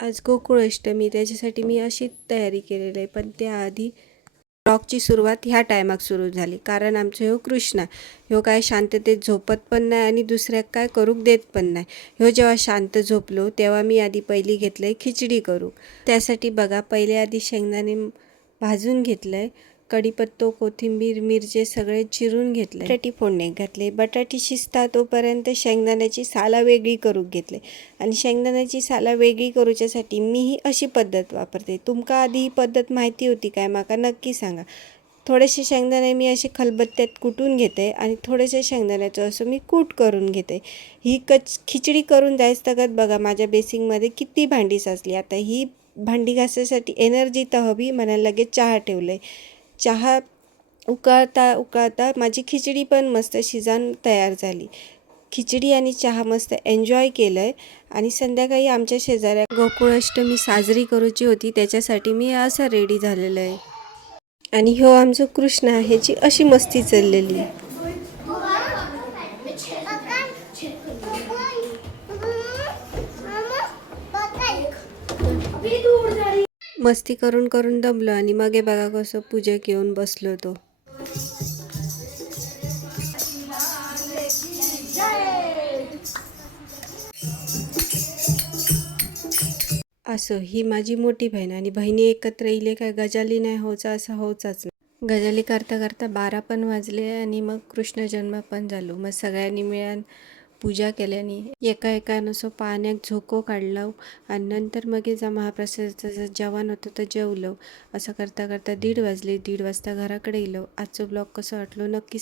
आज गोकुळाष्टमी, त्याच्यासाठी मी अशी तयारी केलेली आहे. पण त्याआधी ब्लॉगची सुरुवात ह्या टायमाक सुरू झाली, कारण आमचो ह्यो कृष्णा ह्यो काय शांततेत झोपत पण नाही आणि दुसऱ्याक काय करूक देत पण नाही. ह्यो जेव्हा शांत झोपलो तेव्हा मी आधी पहिली घेतलंय खिचडी करूक. त्यासाठी बघा, पहिले आधी शेंगदाणे भाजून घेतलंय, कढीपत्तो, कोथिंबीर, मिरचे सगळे चिरून घेतले, बटाटी फोडणीक घातले. बटाटी शिजता तोपर्यंत शेंगदाण्याची साला वेगळी करून घेतले. आणि शेंगदाण्याची साला वेगळी करूच्यासाठी मी ही अशी पद्धत वापरते. तुमका आधी ही पद्धत माहिती होती काय माका नक्की सांगा. थोडेसे शेंगदाणे मी असे खलबत्त्यात कुटून घेते आणि थोडेसे शेंगदाण्याचं असं मी कूट करून घेते. ही खिचडी करून जायस्तगत बघा माझ्या बेसिंगमध्ये किती भांडी साचली. आता ही भांडी घासायसाठी एनर्जी तर हवी, मला लगेच चहा ठेवलं. चहा उकळता उकळता माझी खिचडी पण मस्त शिजून तयार झाली. खिचडी आणि चहा मस्त एन्जॉय केलं आहे. आणि संध्याकाळी आमच्या शेजाऱ्या गोकुळाष्टमी साजरी करूची होती, त्याच्यासाठी मी असं रेडी झालेलं आहे. आणि ह्यो आमचं कृष्ण ह्याची अशी मस्ती चाललेली. मस्ती करून करून दमलो आणि मग बघा कसं पूजेक येऊन बसलो तो. असं ही माझी मोठी बहीण आणि बहिणी एकत्र इले काय गजाली नाही होचा असं होचाच नाही. गजाली करता करता 12 पण वाजले आणि मग कृष्ण जन्म पण झालो. मग सगळ्यांनी मिळून पूजा केल्याने एका एकानं असं पाण्यात झोको काढला आणि नंतर मग जा महाप्रसादाचं जेवण होतं तर जेवलो. असं करता करता 1:30 वाजले. 1:30 वाजता घराकडे येलो. आजचं ब्लॉग कसं वाटलो नक्की